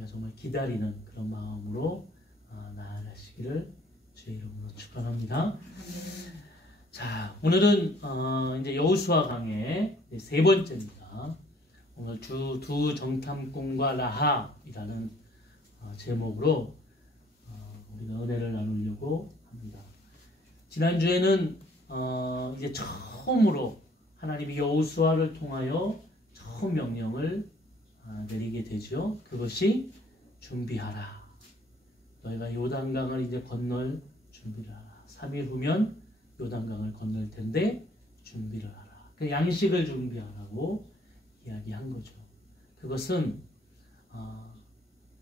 우리가 정말 기다리는 그런 마음으로 나아가시기를 주의 이름으로 축원합니다. 자, 오늘은 이제 여호수아 강의 세 번째입니다. 오늘 두 정탐꾼과 라합이라는 제목으로 우리가 은혜를 나누려고 합니다. 지난주에는 이제 처음으로 하나님이 여호수아를 통하여 처음 명령을 내리게 되죠. 그것이 준비하라. 너희가 요단강을 이제 건널 준비를 하라. 3일 후면 요단강을 건널 텐데 준비를 하라. 그 양식을 준비하라고 이야기한 거죠. 그것은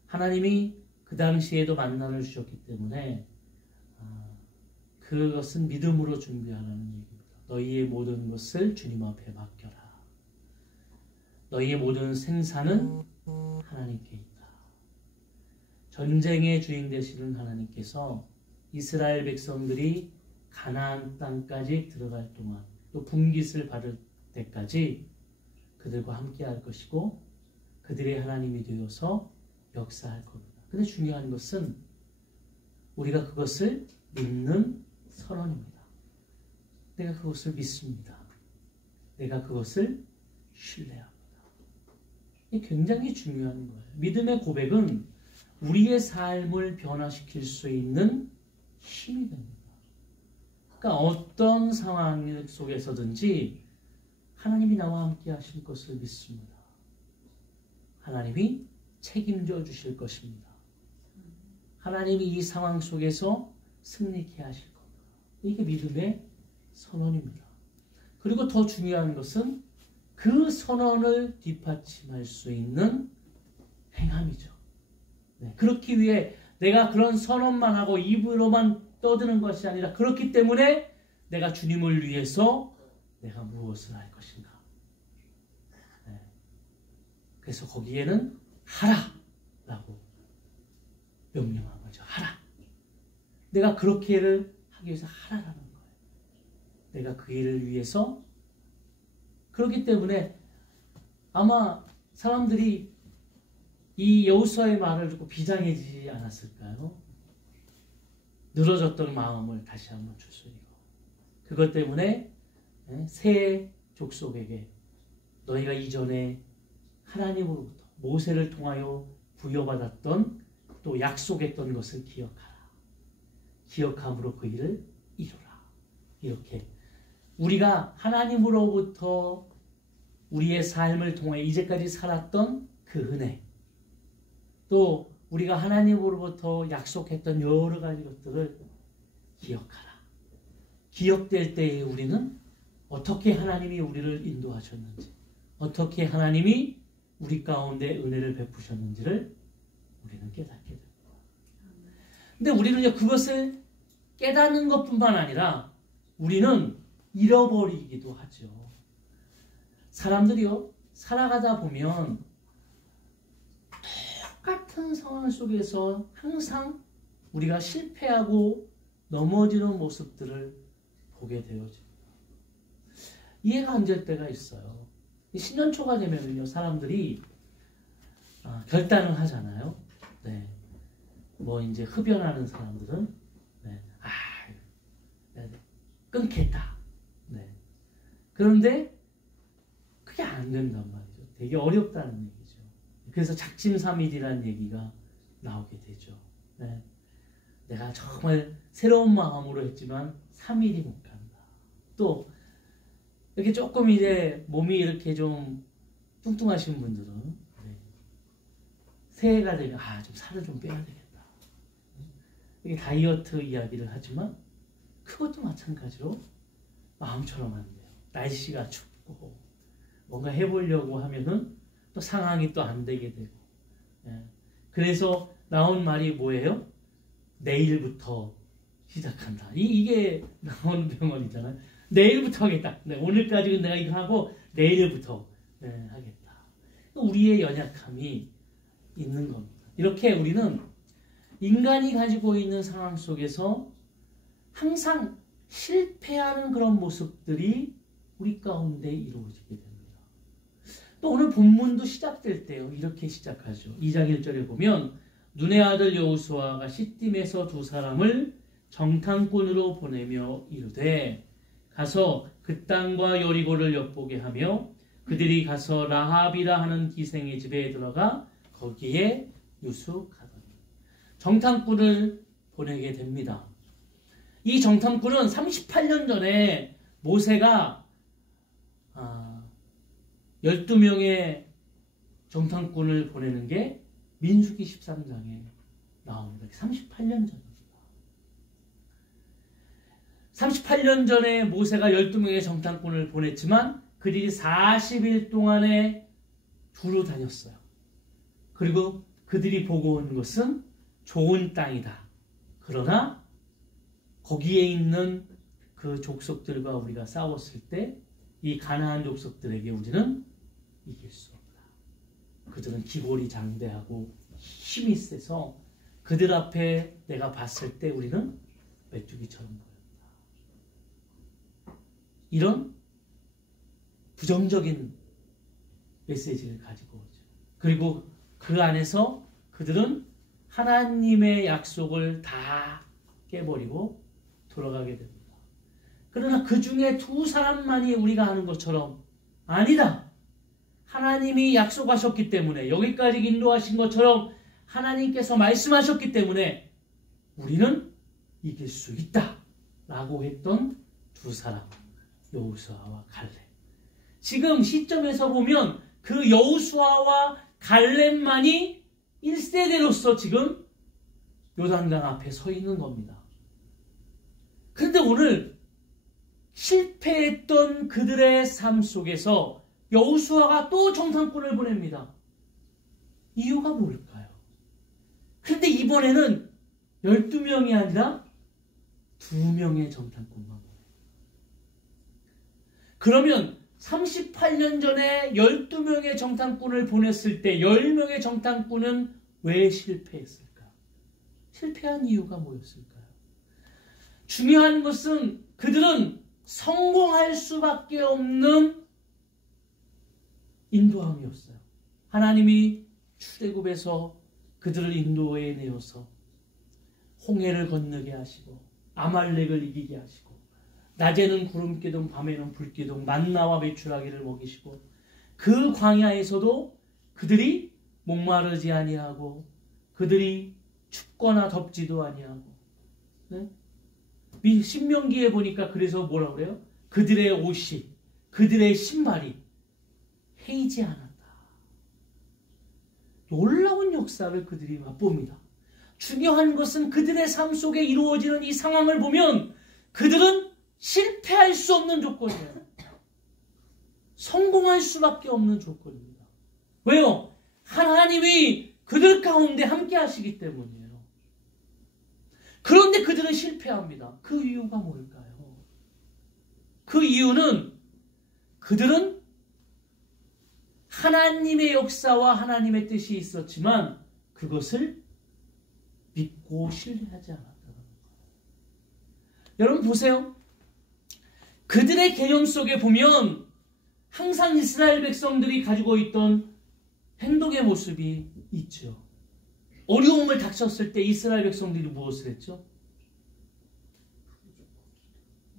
하나님이 그 당시에도 만나를 주셨기 때문에 그것은 믿음으로 준비하라는 얘기입니다. 너희의 모든 것을 주님 앞에 맡겨라. 너희의 모든 생사는 하나님께 있다. 전쟁의 주인 되시는 하나님께서 이스라엘 백성들이 가나안 땅까지 들어갈 동안 또 분깃을 받을 때까지 그들과 함께 할 것이고 그들의 하나님이 되어서 역사할 겁니다. 근데 중요한 것은 우리가 그것을 믿는 선언입니다. 내가 그것을 믿습니다. 내가 그것을 신뢰합니다. 이게 굉장히 중요한 거예요. 믿음의 고백은 우리의 삶을 변화시킬 수 있는 힘이 됩니다. 그러니까 어떤 상황 속에서든지 하나님이 나와 함께 하실 것을 믿습니다. 하나님이 책임져 주실 것입니다. 하나님이 이 상황 속에서 승리케 하실 겁니다. 이게 믿음의 선언입니다. 그리고 더 중요한 것은 그 선언을 뒷받침할 수 있는 행함이죠. 네, 그렇기 위해 내가 그런 선언만 하고 입으로만 떠드는 것이 아니라 그렇기 때문에 내가 주님을 위해서 내가 무엇을 할 것인가. 네, 그래서 거기에는 하라라고 명령한 거죠. 하라. 내가 그렇게를 하기 위해서 하라라는 거예요. 내가 그 일을 위해서 그렇기 때문에 아마 사람들이 이 여호수아의 말을 듣고 비장해지지 않았을까요? 늘어졌던 마음을 다시 한번 추스리고 그것 때문에 새 족속에게 너희가 이전에 하나님으로부터 모세를 통하여 부여받았던 또 약속했던 것을 기억하라. 기억함으로 그 일을 이루라. 이렇게 우리가 하나님으로부터 우리의 삶을 통해 이제까지 살았던 그 은혜 또 우리가 하나님으로부터 약속했던 여러 가지 것들을 기억하라. 기억될 때에 우리는 어떻게 하나님이 우리를 인도하셨는지 어떻게 하나님이 우리 가운데 은혜를 베푸셨는지를 우리는 깨닫게 됩니다. 근데 우리는 그것을 깨닫는 것뿐만 아니라 우리는 잃어버리기도 하죠. 사람들이요, 살아가다 보면 똑같은 상황 속에서 항상 우리가 실패하고 넘어지는 모습들을 보게 되어집니다. 이해가 안 될 때가 있어요. 신년초가 되면요, 사람들이 결단을 하잖아요. 네. 뭐 이제 흡연하는 사람들은 끊겠다. 네. 그런데 그게 안 된단 말이죠. 되게 어렵다는 얘기죠. 그래서 작심삼일이라는 얘기가 나오게 되죠. 네. 내가 정말 새로운 마음으로 했지만 3일이 못 간다. 또 이렇게 조금 이제 몸이 이렇게 좀 뚱뚱하신 분들은 새해가 되면 좀 살을 좀 빼야 되겠다. 이게 다이어트 이야기를 하지만 그것도 마찬가지로 마음처럼 안 돼요. 날씨가 춥고 뭔가 해보려고 하면은 또 상황이 또 안 되게 되고. 그래서 나온 말이 뭐예요? 내일부터 시작한다. 이게 나온 병원이잖아요. 내일부터 하겠다. 네, 오늘까지 내가 이거 하고 내일부터 하겠다. 우리의 연약함이 있는 겁니다. 이렇게 우리는 인간이 가지고 있는 상황 속에서 항상 실패하는 그런 모습들이 우리 가운데 이루어지게 됩니다. 또 오늘 본문도 시작될 때요. 이렇게 시작하죠. 2장 1절에 보면 눈의 아들 여호수아가 시딤에서 두 사람을 정탐꾼으로 보내며 이르되 가서 그 땅과 여리고를 엿보게 하며 그들이 가서 라합이라 하는 기생의 집에 들어가 거기에 유숙하더니 정탐꾼을 보내게 됩니다. 이 정탐꾼은 38년 전에 모세가 12명의 정탐꾼을 보내는 게 민수기 13장에 나옵니다. 38년 전입니다. 38년 전에 모세가 12명의 정탐꾼을 보냈지만 그들이 40일 동안에 두루 다녔어요. 그리고 그들이 보고 온 것은 좋은 땅이다. 그러나 거기에 있는 그 족속들과 우리가 싸웠을 때 이 가나안 족속들에게 우리는 이길 수 없다. 그들은 기골이 장대하고 힘이 세서 그들 앞에 내가 봤을 때 우리는 메뚜기처럼 보였다. 이런 부정적인 메시지를 가지고 오죠. 그리고 그 안에서 그들은 하나님의 약속을 다 깨버리고 돌아가게 됩니다. 그러나 그 중에 두 사람만이 우리가 아는 것처럼 아니다. 하나님이 약속하셨기 때문에 여기까지 인도하신 것처럼 하나님께서 말씀하셨기 때문에 우리는 이길 수 있다 라고 했던 두 사람, 여호수아와 갈렙. 지금 시점에서 보면 그 여호수아와 갈렙만이 1세대로서 지금 요단강 앞에 서 있는 겁니다. 그런데 오늘 실패했던 그들의 삶 속에서 여호수아가 또 정탐꾼을 보냅니다. 이유가 뭘까요? 그런데 이번에는 12명이 아니라 2명의 정탐꾼만 보내요. 그러면 38년 전에 12명의 정탐꾼을 보냈을 때 10명의 정탐꾼은 왜 실패했을까? 실패한 이유가 뭐였을까요? 중요한 것은 그들은 성공할 수밖에 없는 인도함이었어요. 하나님이 출애굽에서 그들을 인도해 내어서 홍해를 건너게 하시고 아말렉을 이기게 하시고 낮에는 구름기둥 밤에는 불기둥 만나와 메추라기를 먹이시고 그 광야에서도 그들이 목마르지 아니하고 그들이 춥거나 덥지도 아니하고 네? 신명기에 보니까 그래서 뭐라 그래요? 그들의 옷이 그들의 신발이 헤이지 않았다. 놀라운 역사를 그들이 맛봅니다. 중요한 것은 그들의 삶 속에 이루어지는 이 상황을 보면 그들은 실패할 수 없는 조건이에요. 성공할 수밖에 없는 조건입니다. 왜요? 하나님이 그들 가운데 함께 하시기 때문이에요. 그런데 그들은 실패합니다. 그 이유가 뭘까요? 그 이유는 그들은 하나님의 역사와 하나님의 뜻이 있었지만 그것을 믿고 신뢰하지 않았다는 거예요. 여러분 보세요. 그들의 개념 속에 보면 항상 이스라엘 백성들이 가지고 있던 행동의 모습이 있죠. 어려움을 닥쳤을 때 이스라엘 백성들이 무엇을 했죠?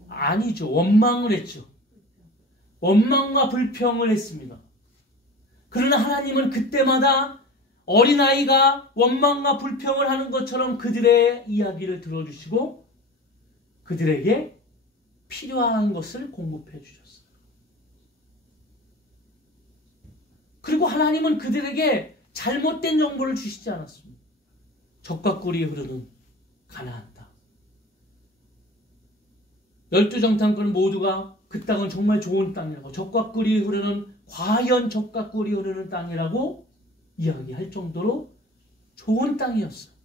아니죠. 원망을 했죠. 원망과 불평을 했습니다. 그러나 하나님은 그때마다 어린아이가 원망과 불평을 하는 것처럼 그들의 이야기를 들어주시고 그들에게 필요한 것을 공급해 주셨어요. 그리고 하나님은 그들에게 잘못된 정보를 주시지 않았습니다. 적과 꿀이 흐르는 가나안 땅. 12정탐꾼 모두가 그 땅은 정말 좋은 땅이라고 적과 꿀이 흐르는 과연 적과 꿀이 흐르는 땅이라고 이야기할 정도로 좋은 땅이었어요.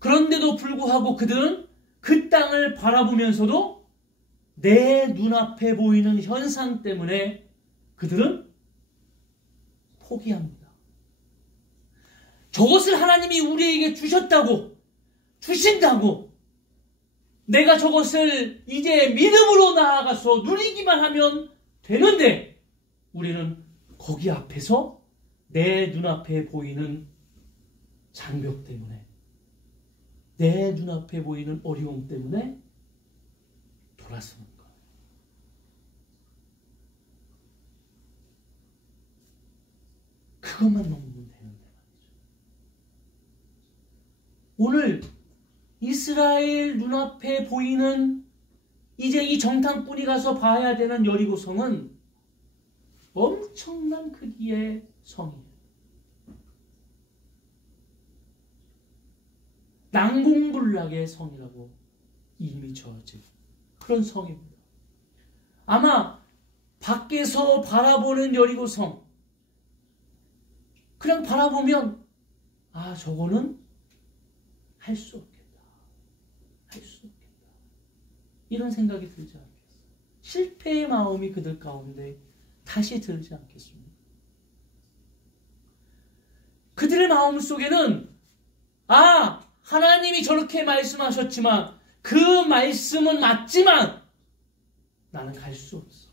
그런데도 불구하고 그들은 그 땅을 바라보면서도 내 눈앞에 보이는 현상 때문에 그들은 포기합니다. 저것을 하나님이 우리에게 주신다고 내가 저것을 이제 믿음으로 나아가서 누리기만 하면 되는데 우리는 거기 앞에서 내 눈앞에 보이는 장벽 때문에, 내 눈앞에 보이는 어려움 때문에 돌아서는 거예요. 그것만 넘으면 되는데 말이죠. 오늘 이스라엘 눈앞에 보이는 이제 이 정탐꾼이 가서 봐야 되는 여리고성은 엄청난 크기의 성이에요. 난공불락의 성이라고 이름이 지어진 그런 성입니다. 아마 밖에서 바라보는 여리고성, 그냥 바라보면 아, 저거는 할 수 없겠다. 할 수 없겠다. 이런 생각이 들지 않겠어요? 실패의 마음이 그들 가운데 다시 들지 않겠습니까? 그들의 마음 속에는 아, 하나님이 저렇게 말씀하셨지만 그 말씀은 맞지만 나는 갈 수 없어.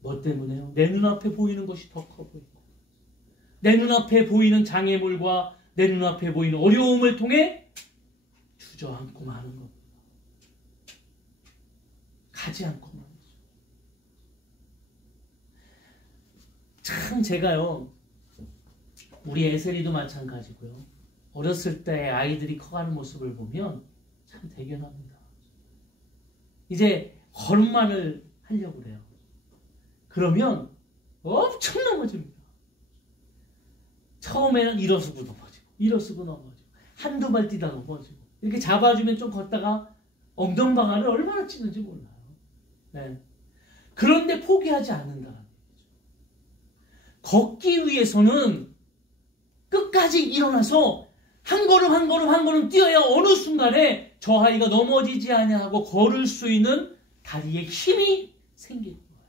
뭐 때문에요? 내 눈앞에 보이는 것이 더 커 보이고 내 눈앞에 보이는 장애물과 내 눈앞에 보이는 어려움을 통해 주저앉고 마는 겁니다. 가지 않고 말이죠. 참 제가요, 우리 에셀이도 마찬가지고요. 어렸을 때 아이들이 커가는 모습을 보면 참 대견합니다. 이제 걸음만을 하려고 그래요. 그러면 엄청 넘어집니다. 처음에는 일어서고 넘어지고 일어서고 넘어지고 한두 발 뛰다 넘어지고 이렇게 잡아주면 좀 걷다가 엉덩방아를 얼마나 치는지 몰라요. 네. 그런데 포기하지 않는다는 얘기죠. 걷기 위해서는 끝까지 일어나서 한 걸음 한 걸음 한 걸음 뛰어야 어느 순간에 저 아이가 넘어지지 아니하고 걸을 수 있는 다리에 힘이 생기는 거예요.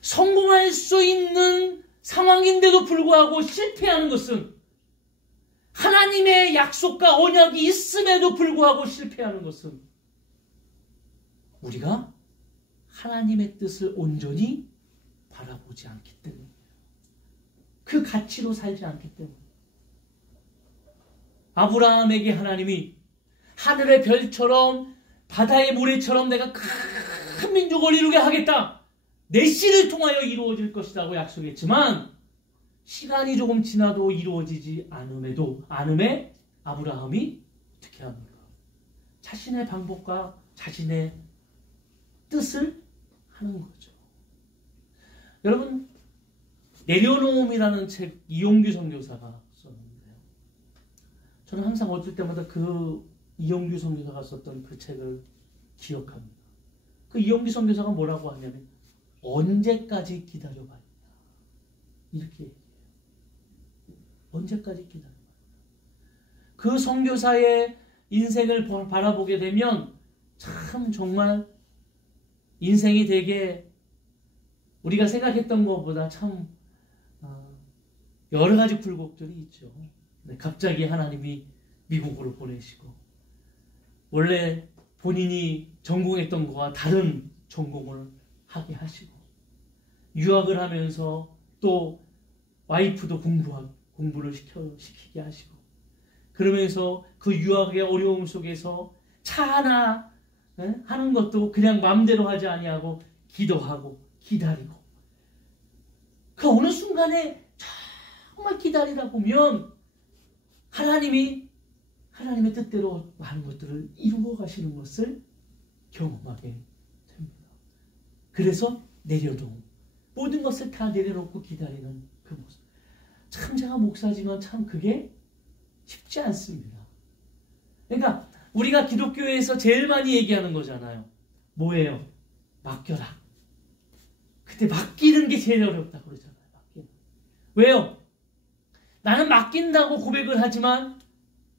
성공할 수 있는 상황인데도 불구하고 실패하는 것은, 하나님의 약속과 언약이 있음에도 불구하고 실패하는 것은 우리가 하나님의 뜻을 온전히 바라보지 않기 때문이에요. 그 가치로 살지 않기 때문에. 아브라함에게 하나님이 하늘의 별처럼 바다의 모래처럼 내가 큰 민족을 이루게 하겠다, 내 씨를 통하여 이루어질 것이라고 약속했지만 시간이 조금 지나도 이루어지지 않음에 아브라함이 어떻게 합니까? 자신의 방법과 자신의 뜻을 하는 거죠. 여러분, 내려놓음이라는 책 이용규 선교사가 썼는데요. 저는 항상 어쩔 때마다 그 이용규 선교사가 썼던 그 책을 기억합니다. 그 이용규 선교사가 뭐라고 하냐면 언제까지 기다려봐야 이렇게 얘기해요. 언제까지 기다려봐야. 그 선교사의 인생을 바라보게 되면 참 정말 인생이 되게 우리가 생각했던 것보다 참 여러 가지 굴곡들이 있죠. 갑자기 하나님이 미국으로 보내시고 원래 본인이 전공했던 것과 다른 전공을 하게 하시고 유학을 하면서 또 와이프도 공부를 시키게 하시고 그러면서 그 유학의 어려움 속에서 차 하나 하는 것도 그냥 마음대로 하지 아니하고 기도하고 기다리고 그 어느 순간에 정말 기다리다 보면 하나님의 뜻대로 많은 것들을 이루어 가시는 것을 경험하게 됩니다. 그래서 내려놓음, 모든 것을 다 내려놓고 기다리는 그 모습. 참 제가 목사지만 참 그게 쉽지 않습니다. 그러니까 우리가 기독교에서 제일 많이 얘기하는 거잖아요. 뭐예요? 맡겨라. 그때 맡기는 게 제일 어렵다고 그러잖아요. 맡기는. 왜요? 나는 맡긴다고 고백을 하지만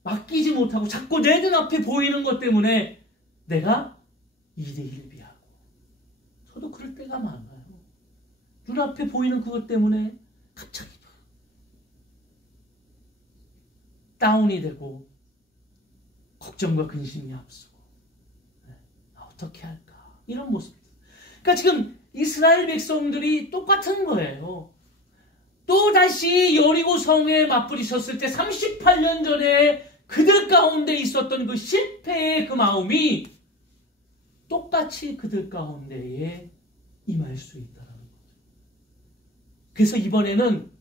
맡기지 못하고 자꾸 내 눈앞에 보이는 것 때문에 내가 2대1비하고 저도 그럴 때가 많아요. 눈앞에 보이는 그것 때문에 갑자기 다운이 되고 걱정과 근심이 앞서고 어떻게 할까 이런 모습. 그러니까 지금 이스라엘 백성들이 똑같은 거예요. 또다시 여리고 성에 맞부딪혔을 때 38년 전에 그들 가운데 있었던 그 실패의 그 마음이 똑같이 그들 가운데에 임할 수 있다는 거죠. 그래서 이번에는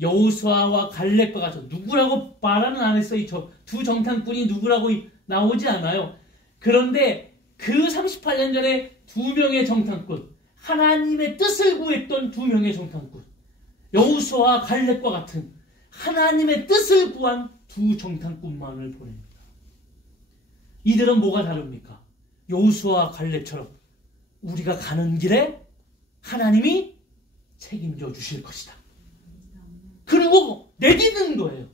여호수아와 갈렙과 같이 누구라고 말은 안 했어요. 이 두 정탐꾼이 누구라고 나오지 않아요. 그런데 그 38년 전에 두 명의 정탐꾼, 하나님의 뜻을 구했던 두 명의 정탐꾼, 여호수아와 갈렙과 같은 하나님의 뜻을 구한 두 정탐꾼만을 보냅니다. 이들은 뭐가 다릅니까? 여호수아와 갈렙처럼 우리가 가는 길에 하나님이 책임져 주실 것이다. 그리고 내딛는 거예요.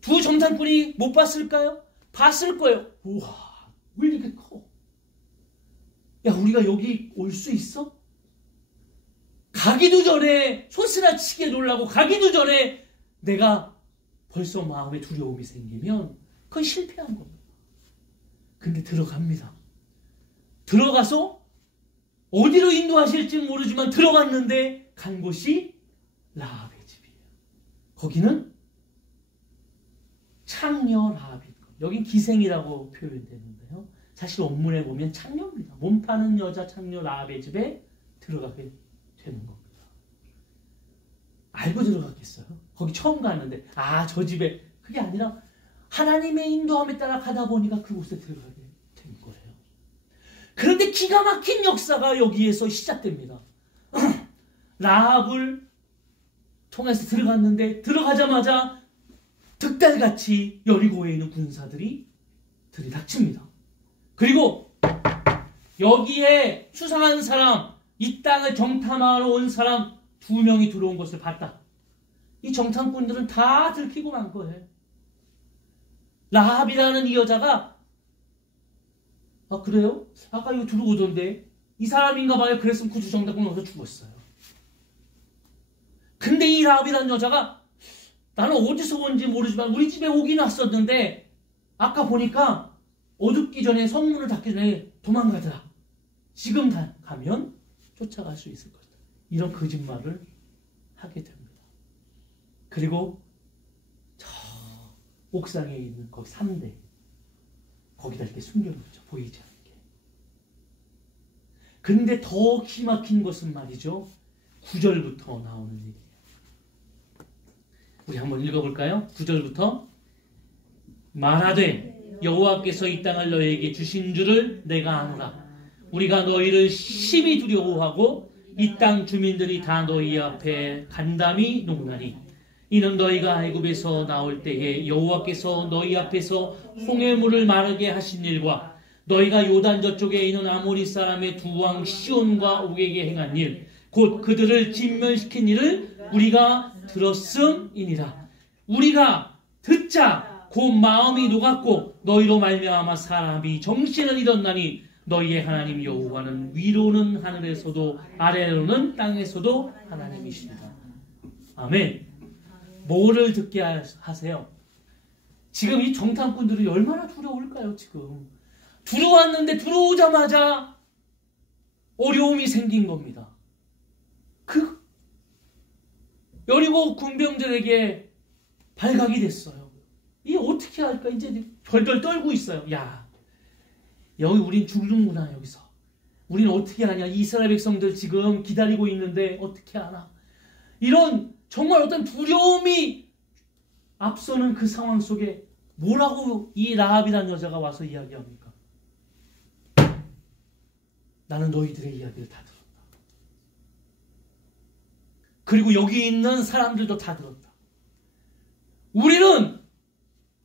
두 정탐꾼이 못 봤을까요? 봤을 거예요. 우와, 왜 이렇게 커? 야, 우리가 여기 올 수 있어? 가기도 전에 소스라치게 놀라고 가기도 전에 내가 벌써 마음에 두려움이 생기면 그건 실패한 겁니다. 근데 들어갑니다. 들어가서 어디로 인도하실지 모르지만 들어갔는데 간 곳이 라합의 집이에요. 거기는 창녀 라합인 거. 여긴 기생이라고 표현되는데요. 사실 원문에 보면 창녀입니다. 몸 파는 여자 창녀 라합의 집에 들어가게 되는 겁니다. 알고 들어갔겠어요? 거기 처음 갔는데 저 집에 그게 아니라 하나님의 인도함에 따라 가다 보니까 그곳에 들어가게 된 거예요. 그런데 기가 막힌 역사가 여기에서 시작됩니다. 라합을 통해서 들어갔는데 들어가자마자 득달같이 여리고에 있는 군사들이 들이닥칩니다. 그리고 여기에 수상한 사람, 이 땅을 정탐하러 온 사람 2명이 들어온 것을 봤다. 이 정탐꾼들은 다 들키고 만 거예요. 라합이라는 이 여자가 그래요? 아까 이거 들어오던데 이 사람인가 봐요. 그랬으면 그 정탐꾼은 어디서 죽었어요. 근데 이 라합이라는 여자가 나는 어디서 온지 모르지만 우리 집에 오긴 왔었는데 아까 보니까 어둡기 전에 성문을 닫기 전에 도망가더라. 지금 가면 쫓아갈 수 있을 것이다. 이런 거짓말을 하게 됩니다. 그리고 저 옥상에 있는 거기 3대 거기다 이렇게 숨겨놓죠. 보이지 않게. 근데 더 기막힌 것은 말이죠. 9절부터 나오는 얘기예요. 우리 한번 읽어볼까요? 9절부터 말하되 여호와께서 이 땅을 너희에게 주신 줄을 내가 아노라. 우리가 너희를 심히 두려워하고 이 땅 주민들이 다 너희 앞에 간담이 녹나니 이는 너희가 애굽에서 나올 때에 여호와께서 너희 앞에서 홍해물을 마르게 하신 일과 너희가 요단 저쪽에 있는 아모리 사람의 두 왕 시온과 옥에게 행한 일 곧 그들을 진멸시킨 일을 우리가 들었음이니라. 우리가 듣자 곧 마음이 녹았고 너희로 말미암아 사람이 정신을 잃었나니 너희의 하나님 여호와는 위로는 하늘에서도 아래로는 땅에서도 하나님이십니다. 아멘. 뭐를 듣게 하세요? 지금 이 정탐꾼들이 얼마나 두려울까요? 지금 들어왔는데 들어오자마자 어려움이 생긴 겁니다. 그 여리고 군병들에게 발각이 됐어요. 이 어떻게 할까? 이제 덜덜 떨고 있어요. 야, 여기 우린 죽는구나. 여기서 우린 어떻게 하냐? 이스라엘 백성들 지금 기다리고 있는데 어떻게 하나? 이런 정말 어떤 두려움이 앞서는 그 상황 속에 뭐라고 이 라합이라는 여자가 와서 이야기합니까? 나는 너희들의 이야기를 다 들었다. 그리고 여기 있는 사람들도 다 들었다. 우리는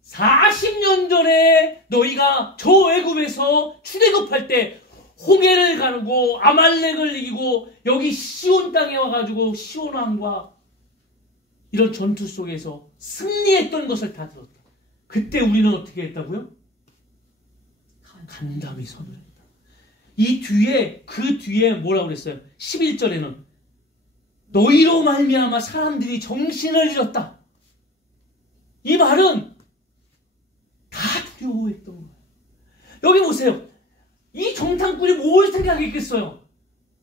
40년 전에 너희가 저 애굽에서 출애굽할 때 홍해를 가르고 아말렉을 이기고 여기 시온 땅에 와가지고 시온 왕과 이런 전투 속에서 승리했던 것을 다 들었다. 그때 우리는 어떻게 했다고요? 간담이 선을 했다. 이 뒤에 그 뒤에 뭐라고 그랬어요? 11절에는 너희로 말미암아 사람들이 정신을 잃었다. 이 말은 다 두려워했던 거예요. 여기 보세요. 이 정탐꾼이 뭘 생각했겠어요?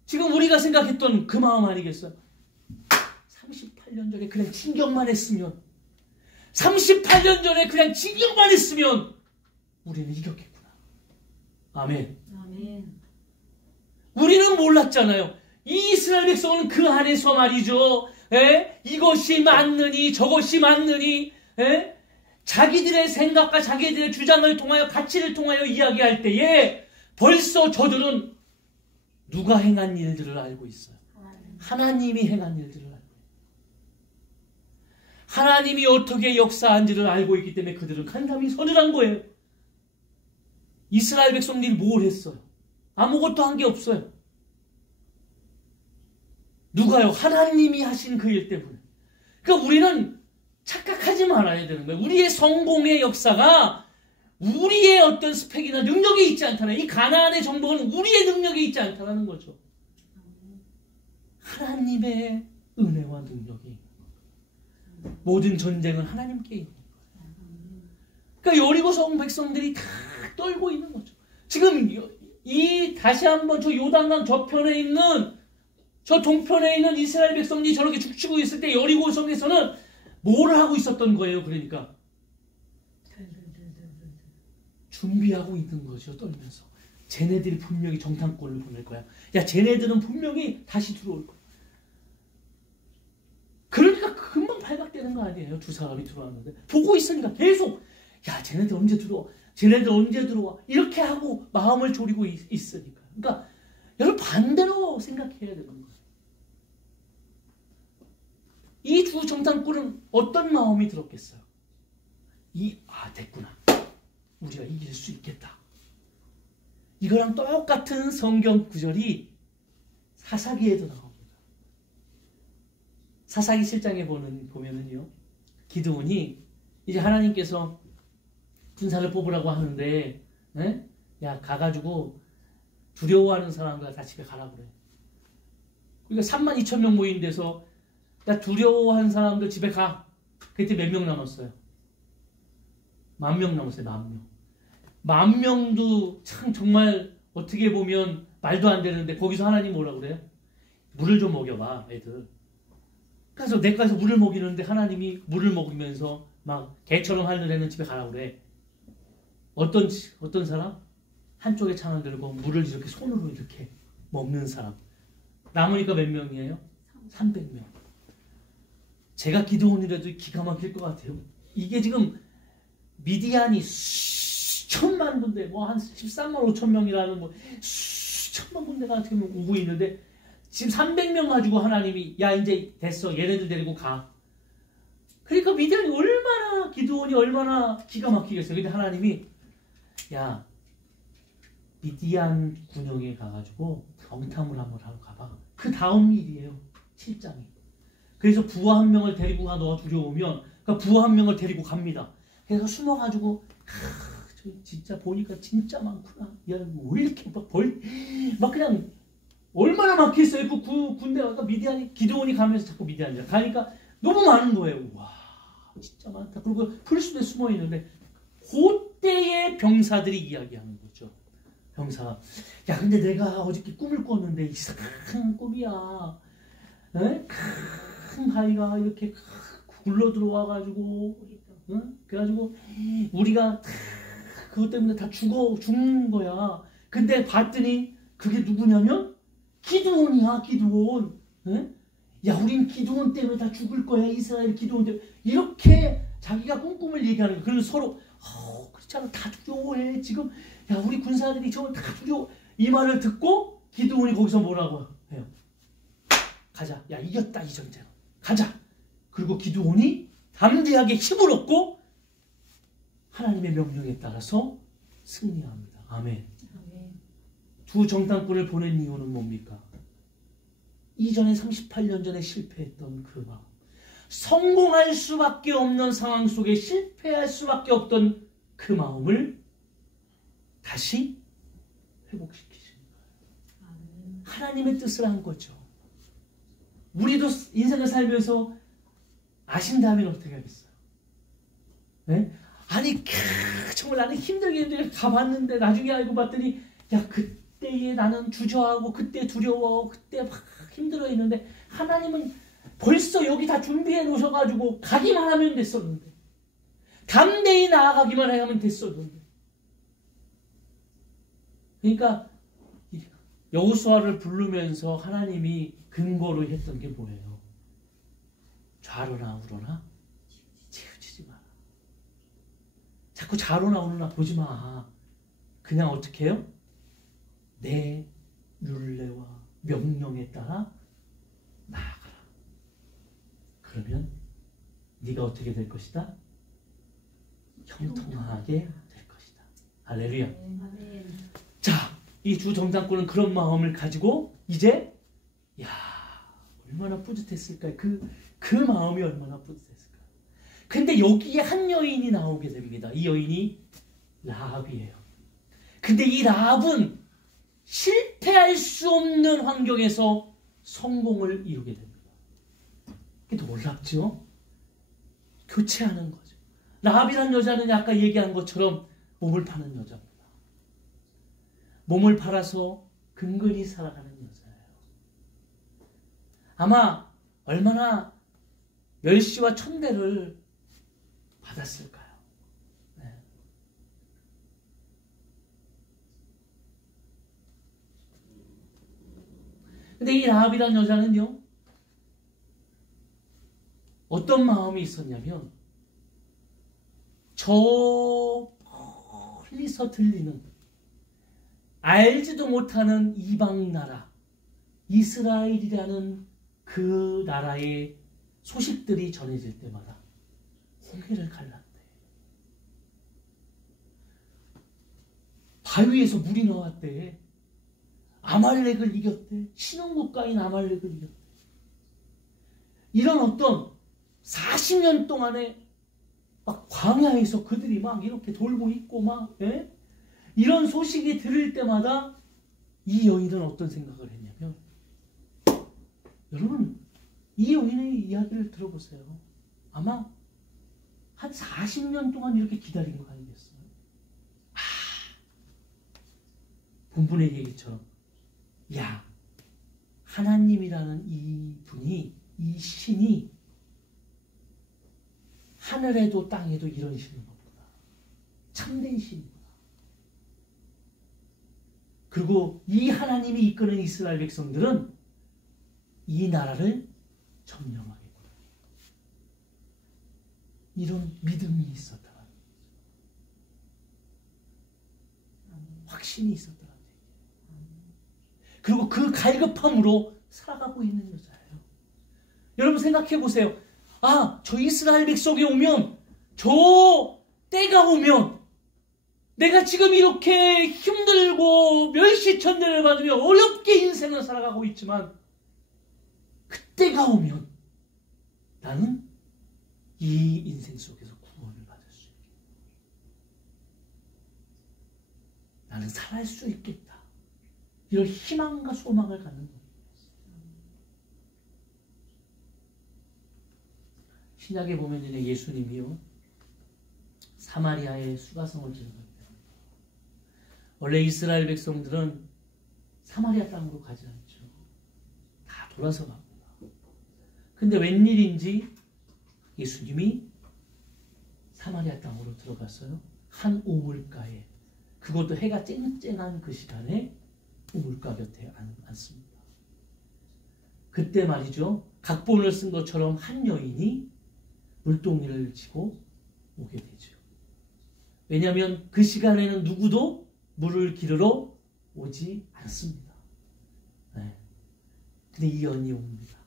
지금 우리가 생각했던 그 마음 아니겠어요? 38년 전에 그냥 진격만 했으면, 38년 전에 그냥 진격만 했으면 우리는 이겼겠구나. 아멘. 아멘. 우리는 몰랐잖아요. 이 이스라엘 백성은 그 안에서 말이죠. 이것이 맞느니 저것이 맞느니, 자기들의 생각과 자기들의 주장을 통하여, 가치를 통하여 이야기할 때에 벌써 저들은 누가 행한 일들을 알고 있어요. 하나님이 행한 일들을 알고 있어요. 하나님이 어떻게 역사한지를 알고 있기 때문에 그들은 간담이 서늘한 거예요. 이스라엘 백성들이 뭘 했어요? 아무것도 한 게 없어요. 누가요? 하나님이 하신 그 일 때문에. 그러니까 우리는 착각하지 말아야 되는 거예요. 우리의 성공의 역사가 우리의 어떤 스펙이나 능력에 있지 않다는, 이 가나안의 정복은 우리의 능력에 있지 않다는 거죠. 하나님의 은혜와 능력이. 모든 전쟁은 하나님께 있는 거예요. 그러니까 여리고성 백성들이 다 떨고 있는 거죠. 지금 이 다시 한번 저 요단강 저편에 있는, 저 동편에 있는 이스라엘 백성들이 저렇게 죽치고 있을 때 여리고성에서는 뭘 하고 있었던 거예요? 그러니까 준비하고 있는 거죠. 떨면서. 쟤네들이 분명히 정탐꾼을 보낼 거야. 야, 쟤네들은 분명히 다시 들어올 거야. 그러니까 금방 발각되는 거 아니에요? 두 사람이 들어왔는데 보고 있으니까 계속, 야, 쟤네들 언제 들어와? 쟤네들 언제 들어와? 이렇게 하고 마음을 졸이고 있으니까. 그러니까 여러분 반대로 생각해야 되는 거예요. 이 두 정탐꾼은 어떤 마음이 들었겠어요? 됐구나. 우리가 이길 수 있겠다. 이거랑 똑같은 성경 구절이 사사기에도 나옵니다. 사사기 7장에 보면은요, 기드온이 이제 하나님께서 군사를 뽑으라고 하는데, 야, 가가지고 두려워하는 사람들 다 집에 가라 그래. 그러니까 32,000명 모인 데서, 야, 두려워하는 사람들 집에 가. 그때 몇 명 남았어요? 10,000명 남았어요. 10,000명. 10,000명도 참 정말 어떻게 보면 말도 안 되는데 거기서 하나님 뭐라고 그래요? 물을 좀 먹여봐, 애들. 그래서 내과에서 물을 먹이는데 하나님이 물을 먹이면서 막 개처럼 하늘에는 집에 가라고 그래. 어떤 사람? 한쪽에 창을 들고 물을 이렇게 손으로 이렇게 먹는 사람. 남으니까 몇 명이에요? 300명. 제가 기도원이라도 기가 막힐 것 같아요. 이게 지금 미디안이 수천만 군데, 뭐 한 13만 5천 명이라는 뭐 수천만 군데가 지금 오고 있는데 지금 300명 가지고 하나님이, 야, 이제 됐어, 얘네들 데리고 가. 그러니까 미디안이 얼마나, 기도원이 얼마나 기가 막히겠어요. 근데 하나님이, 야, 미디안 군영에 가가지고 정탐을 한번 하러 가봐. 그 다음 일이에요. 7장이. 그래서 부하 한 명을 데리고 가, 너가 두려우면. 그러니까 부하 한 명을 데리고 갑니다. 그래서 숨어가지고, 저 진짜 보니까 진짜 많구나. 야, 왜 이렇게 막 그냥 얼마나 막혔어요. 그 군대가. 그러니까 미디안이, 기드온이 가면서 자꾸 미디안이야. 가니까 너무 많은 거예요. 와, 진짜 많다. 그리고 풀숲에 숨어 있는데 그때의 병사들이 이야기하는 거죠. 병사가, 야, 근데 내가 어저께 꿈을 꿨는데 이상한 꿈이야. 큰 바위가 이렇게 굴러 들어와가지고, 그래가지고 우리가 그것 때문에 다 죽는 거야. 근데 봤더니 그게 누구냐면 기드온이야, 기드온. 야, 우린 기드온 때문에 다 죽을 거야. 이스라엘 기드온 때문에. 이렇게 자기가 꿈꿈을 얘기하는 거야. 그래서 서로, 그렇잖아, 다 두려워해. 지금, 야, 우리 군사들이 저걸 다 두려워. 이 말을 듣고 기드온이 거기서 뭐라고 해요? 가자. 야, 이겼다, 이 전쟁. 가자. 그리고 기드온이 담대하게 힘을 얻고 하나님의 명령에 따라서 승리합니다. 아멘. 두 정탐꾼을 보낸 이유는 뭡니까? 이전에 38년 전에 실패했던 그 마음. 성공할 수밖에 없는 상황 속에 실패할 수밖에 없던 그 마음을 다시 회복시키시는 거예요. 하나님의 뜻을 한 거죠. 우리도 인생을 살면서 아신다면 어떻게 하겠어요? 아니, 정말 나는 힘들게 가봤는데 나중에 알고 봤더니, 야, 그때에 나는 주저하고 그때 두려워하고 그때 막 힘들어했는데 하나님은 벌써 여기 다 준비해 놓으셔가지고 가기만 하면 됐었는데, 담대히 나아가기만 하면 됐었는데. 그러니까 여호수아를 부르면서 하나님이 근거로 했던 게 뭐예요? 좌로나 우로나 치우치지 마라. 자꾸 좌로나 우로나 보지 마. 그냥 어떻게 해요? 내 율례와 명령에 따라 나아가라. 그러면 네가 어떻게 될 것이다? 형통하게 될 것이다. 할렐루야. 자, 이 주 정탐꾼은 그런 마음을 가지고 이제 얼마나 뿌듯했을까요? 그 마음이 얼마나 뿌듯했을까요? 근데 여기에 한 여인이 나오게 됩니다. 이 여인이 라합이에요. 근데 이 라합은 실패할 수 없는 환경에서 성공을 이루게 됩니다. 이게 놀랍죠? 교체하는 거죠. 라합이라는 여자는 아까 얘기한 것처럼 몸을 파는 여자입니다. 몸을 팔아서 근근히 살아가는 여자예요. 아마 얼마나 멸시와 천대를 받았을까요? 네. 근데 이 라합이라는 여자는요, 어떤 마음이 있었냐면, 저 멀리서 들리는 알지도 못하는 이방 나라 이스라엘이라는 그 나라의 소식들이 전해질 때마다 홍해를 갈랐대. 바위에서 물이 나왔대. 아말렉을 이겼대. 신흥국가인 아말렉을 이겼대. 이런 어떤 40년 동안에 막 광야에서 그들이 막 이렇게 돌고 있고 막 이런 소식이 들을 때마다 이 여인은 어떤 생각을 했냐면, 여러분 이 여인의 이야기를 들어보세요. 아마 한 40년 동안 이렇게 기다린 거 아니겠어요? 본분의 얘기처럼 하나님이라는 이 분이, 이 신이 하늘에도 땅에도 이런 신은 없구나. 참된 신이구나. 그리고 이 하나님이 이끄는 이스라엘 백성들은 이 나라를 점령하겠구나. 이런 믿음이 있었더라. 확신이 있었더라. 그리고 그 갈급함으로 살아가고 있는 여자예요. 여러분 생각해 보세요. 저 이스라엘 백성이 오면, 저 때가 오면, 내가 지금 이렇게 힘들고 멸시천대를 받으며 어렵게 인생을 살아가고 있지만, 그때가 오면 나는 이 인생 속에서 구원을 받을 수 있겠다. 나는 살아갈 수 있겠다. 이런 희망과 소망을 갖는 거예요. 신약에 보면 예수님이요, 사마리아의 수가성을 지나갑니다. 원래 이스라엘 백성들은 사마리아 땅으로 가지 않죠. 다 돌아서 갑니다. 근데 웬일인지 예수님이 사마리아 땅으로 들어갔어요. 한 우물가에, 그것도 해가 쨍쨍한 그 시간에 우물가 곁에 앉습니다. 그때 말이죠, 각본을 쓴 것처럼 한 여인이 물동이를 지고 오게 되죠. 왜냐하면 그 시간에는 누구도 물을 기르러 오지 않습니다. 근데 이 여인이 옵니다.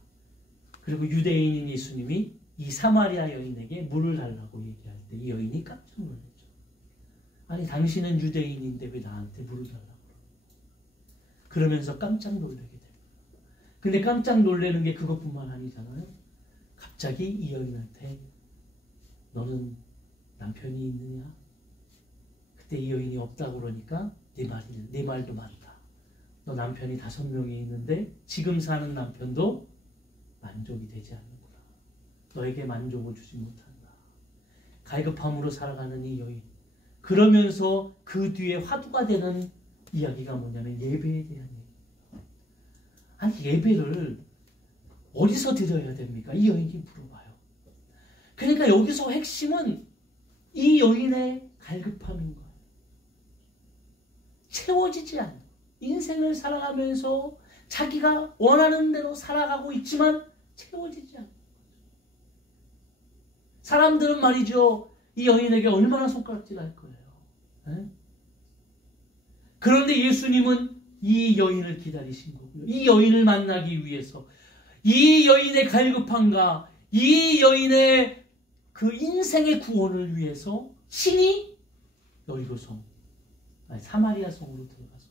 그리고 유대인인 예수님이 이 사마리아 여인에게 물을 달라고 얘기할 때 이 여인이 깜짝 놀랐죠. 아니 당신은 유대인인데 왜 나한테 물을 달라고 그러면서 깜짝 놀라게 됩니다. 근데 깜짝 놀라는 게 그것뿐만 아니잖아요. 갑자기 이 여인한테 너는 남편이 있느냐? 그때 이 여인이 없다고 그러니까 네 말도 맞다. 너 남편이 5명이 있는데 지금 사는 남편도 만족이 되지 않는구나. 너에게 만족을 주지 못한다. 갈급함으로 살아가는 이 여인. 그러면서 그 뒤에 화두가 되는 이야기가 뭐냐면 예배에 대한 얘기예요. 아니 예배를 어디서 드려야 됩니까? 이 여인이 물어봐요. 그러니까 여기서 핵심은 이 여인의 갈급함인 거예요. 채워지지 않는 인생을 살아가면서 자기가 원하는 대로 살아가고 있지만 채워지지 않는 거죠. 사람들은 말이죠. 이 여인에게 얼마나 손가락질할 거예요. 네? 그런데 예수님은 이 여인을 기다리신 거고요. 이 여인을 만나기 위해서 이 여인의 갈급함과 이 여인의 그 인생의 구원을 위해서 신이 여리고성, 사마리아 성으로 들어가서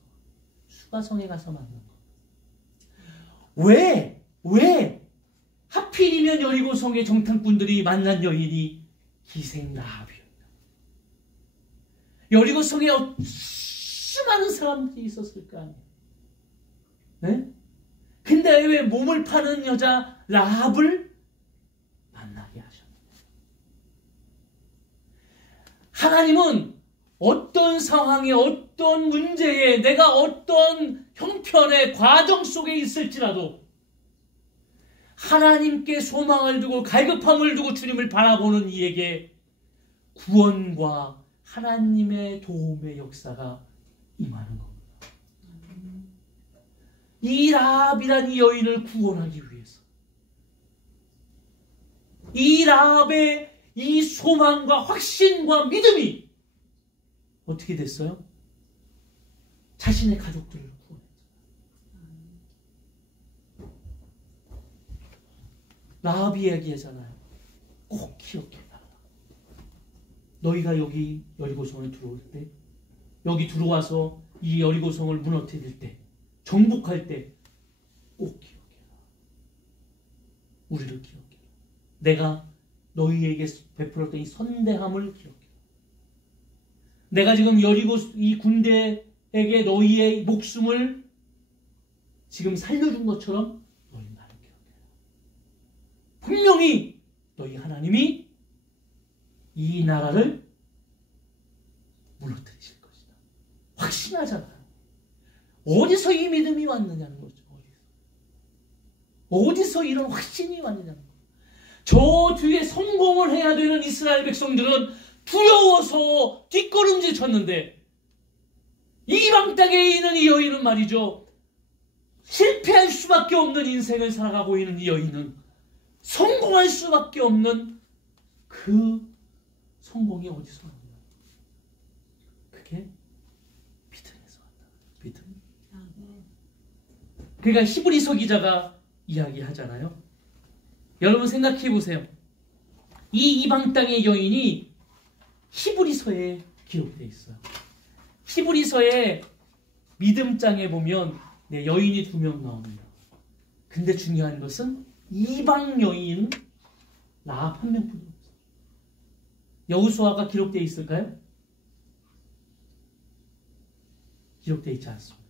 수가성에 가서 만난 겁니다. 왜 하필이면 여리고성의 정탐꾼들이 만난 여인이 기생 라합이었냐? 여리고성에 수많은 사람들이 있었을 거 아니에요. 네? 근데 왜 몸을 파는 여자 라합을 만나게 하셨느냐? 하나님은 어떤 상황에 어떤 문제에 내가 어떤 형편의 과정 속에 있을지라도 하나님께 소망을 두고 갈급함을 두고 주님을 바라보는 이에게 구원과 하나님의 도움의 역사가 임하는 겁니다. 이 라합이란 이 여인을 구원하기 위해서 이 라합의 이 소망과 확신과 믿음이 어떻게 됐어요? 자신의 가족들을 구원했어요. 라합이 얘기하잖아요. 꼭 기억해라. 너희가 여기 여리고성을 들어올 때, 여기 들어와서 이 여리고성을 무너뜨릴 때, 정복할 때 꼭 기억해라. 우리를 기억해라. 내가 너희에게 베풀었던 이 선대함을 기억해라. 내가 지금 여리고 이 군대에게 너희의 목숨을 지금 살려준 것처럼 너희 나를 기억해라. 분명히 너희 하나님이 이 나라를 무너뜨리실 것이다. 확신하잖아요. 어디서 이 믿음이 왔느냐는 거죠. 어디서 이런 확신이 왔느냐는 거죠. 저 뒤에 성공을 해야 되는 이스라엘 백성들은 두려워서 뒷걸음질 쳤는데 이방 땅에 있는 이 여인은 말이죠. 실패할 수밖에 없는 인생을 살아가고 있는 이 여인은 성공할 수밖에 없는 그 성공이 어디서 왔냐? 그게 믿음에서 왔다. 믿음. 그러니까 히브리서 기자가 이야기하잖아요. 여러분 생각해 보세요. 이 이방 땅의 여인이 히브리서에 기록되어 있어요. 히브리서의 믿음장에 보면 여인이 2명 나옵니다. 근데 중요한 것은 이방 여인 라합 1명뿐이 없어요. 여호수아가 기록되어 있을까요? 기록되어 있지 않습니다.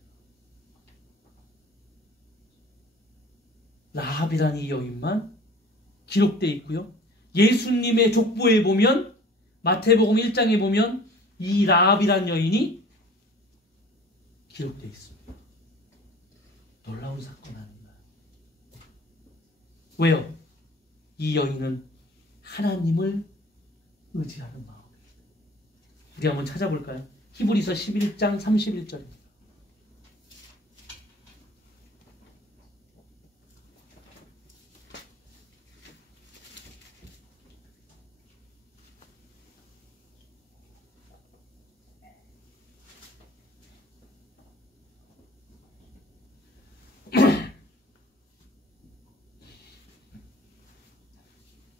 라합이라는 이 여인만 기록되어 있고요. 예수님의 족보에 보면 마태복음 1장에 보면 이 라합이라는 여인이 기록되어 있습니다. 놀라운 사건 아닌가요? 왜요? 이 여인은 하나님을 의지하는 마음이에요. 우리 한번 찾아볼까요? 히브리서 11장 31절입니다.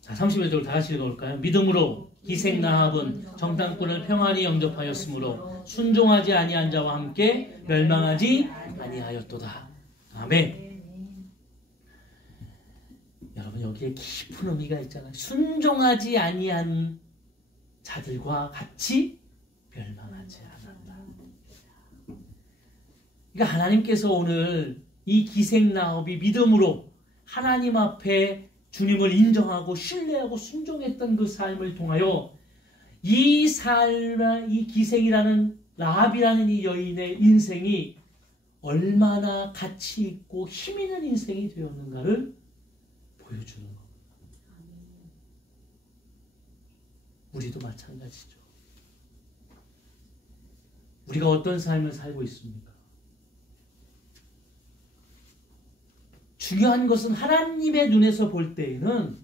자, 31절 다 같이 읽어볼까요? 믿음으로 기생 라합은 정탐꾼을 평안히 영접하였으므로 순종하지 아니한 자와 함께 멸망하지 아니하였도다. 아멘. 여러분 여기에 깊은 의미가 있잖아요. 순종하지 아니한 자들과 같이 멸망하지 않았다. 그러니까 하나님께서 오늘 이 기생 라합이 믿음으로 하나님 앞에 주님을 인정하고 신뢰하고 순종했던 그 삶을 통하여 이 기생이라는 라합이라는 이 여인의 인생이 얼마나 가치 있고 힘 있는 인생이 되었는가를 보여주는 겁니다. 우리도 마찬가지죠. 우리가 어떤 삶을 살고 있습니까? 중요한 것은 하나님의 눈에서 볼 때에는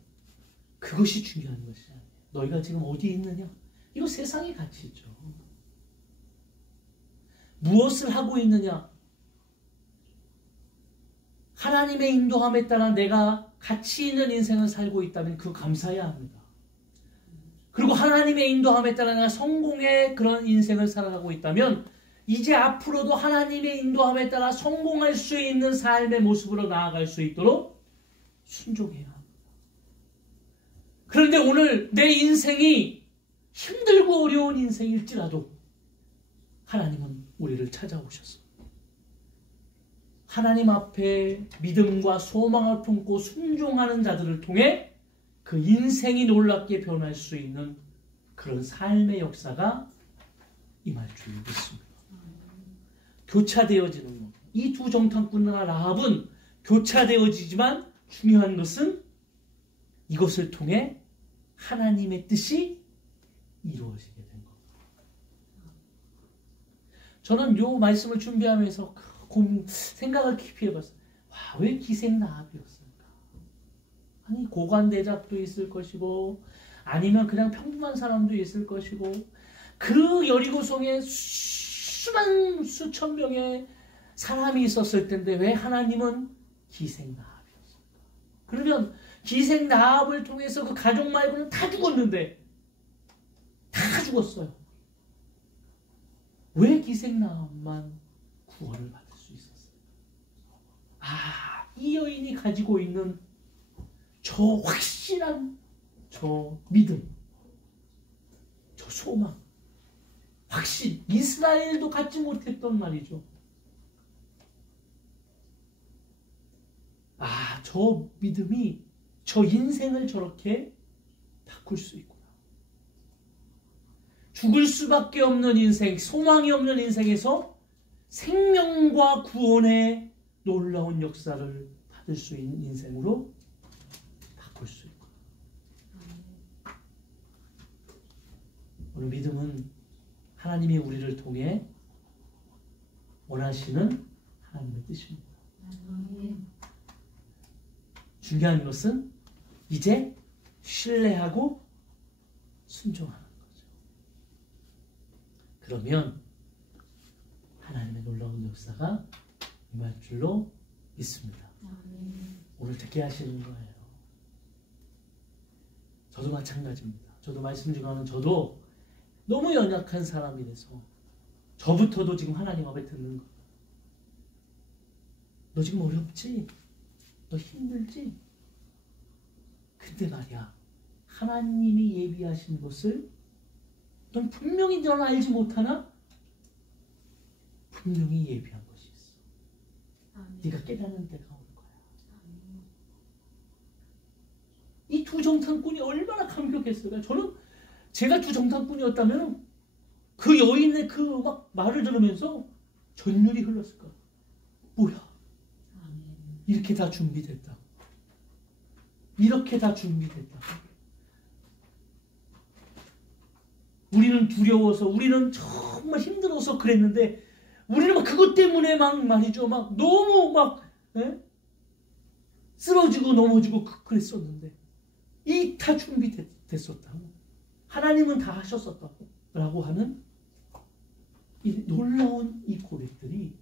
그것이 중요한 것이 아니에요. 너희가 지금 어디 있느냐? 이거 세상의 가치죠. 무엇을 하고 있느냐? 하나님의 인도함에 따라 내가 가치 있는 인생을 살고 있다면 그 감사해야 합니다. 그리고 하나님의 인도함에 따라 내가 성공의 그런 인생을 살아가고 있다면 이제 앞으로도 하나님의 인도함에 따라 성공할 수 있는 삶의 모습으로 나아갈 수 있도록 순종해야 합니다. 그런데 오늘 내 인생이 힘들고 어려운 인생일지라도 하나님은 우리를 찾아오셨습니다. 하나님 앞에 믿음과 소망을 품고 순종하는 자들을 통해 그 인생이 놀랍게 변할 수 있는 그런 삶의 역사가 임할 줄 믿습니다. 교차되어지는 것. 이 두 정탐꾼과 라합은 교차되어지지만 중요한 것은 이것을 통해 하나님의 뜻이 이루어지게 된 것. 저는 이 말씀을 준비하면서 생각을 깊이 해봤어요. 와, 왜 기생 라합이었을까? 아니 고관대작도 있을 것이고 아니면 그냥 평범한 사람도 있을 것이고 그 여리고성에 수천 명의 사람이 있었을 텐데 왜 하나님은 기생 라합이었을까? 그러면 기생 라합을 통해서 그 가족 말고는 다 죽었는데 다 죽었어요. 왜 기생 라합만 구원을 받을 수 있었어요? 아, 이 여인이 가지고 있는 저 확실한 저 믿음, 저 소망, 확신, 이스라엘도 갖지 못했던 말이죠. 아, 저 믿음이 저 인생을 저렇게 바꿀 수 있구나. 죽을 수밖에 없는 인생, 소망이 없는 인생에서 생명과 구원의 놀라운 역사를 받을 수 있는 인생으로 바꿀 수 있구나. 오늘 믿음은 하나님이 우리를 통해 원하시는 하나님의 뜻입니다. 중요한 것은 이제 신뢰하고 순종하는 거죠. 그러면 하나님의 놀라운 역사가 임할 줄로 믿습니다. 오늘 듣게 하시는 거예요. 저도 마찬가지입니다. 저도 말씀 중에는 저도 너무 연약한 사람이 돼서 저부터도 지금 하나님 앞에 듣는 거예요. 너 지금 어렵지? 너 힘들지? 근데 말이야, 하나님이 예비하신 것을 넌 분명히 넌 알지 못하나? 분명히 예비한 것이 있어. 네가 깨닫는 때가 올 거야. 이 두 정탐꾼이 얼마나 감격했을까요? 저는 제가 두 정탐꾼이었다면 그 여인의 그 막 말을 들으면서 전율이 흘렀을 거야. 뭐야? 이렇게 다 준비됐다. 이렇게 다 준비됐다. 우리는 두려워서, 우리는 정말 힘들어서 그랬는데, 우리는 막 그것 때문에 막 말이죠. 막 너무 막, 쓰러지고 넘어지고 그랬었는데, 이 다 준비됐었다고. 하나님은 다 하셨었다고. 라고 하는 이 놀라운 이 고백들이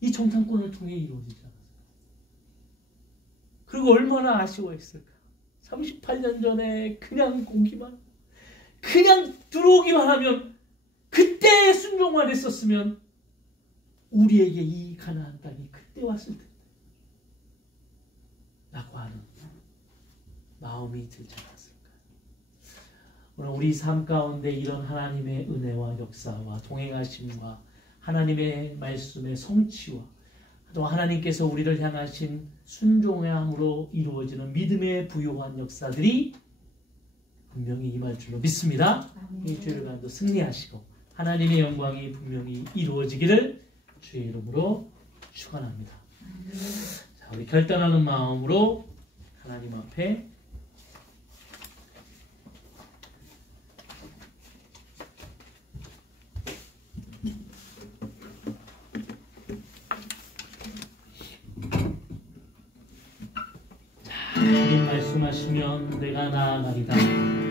이 정탐꾼을 통해 이루어지지 않았어요. 그리고 얼마나 아쉬워했을까. 38년 전에 그냥 공기만, 그냥 들어오기만 하면, 그때 순종만 했었으면 우리에게 이 가나안 땅이 그때 왔을 텐데 라고 하는 마음이 들지 않았을까. 오늘 우리 삶 가운데 이런 하나님의 은혜와 역사와 동행하심과 하나님의 말씀의 성취와 또 하나님께서 우리를 향하신 순종함으로 이루어지는 믿음의 부요한 역사들이 분명히 임할 줄로 믿습니다. 이 주일간도 승리하시고 하나님의 영광이 분명히 이루어지기를 주의 이름으로 축원합니다. 자, 우리 결단하는 마음으로 하나님 앞에 주님 말씀하시면 내가 나아가리다.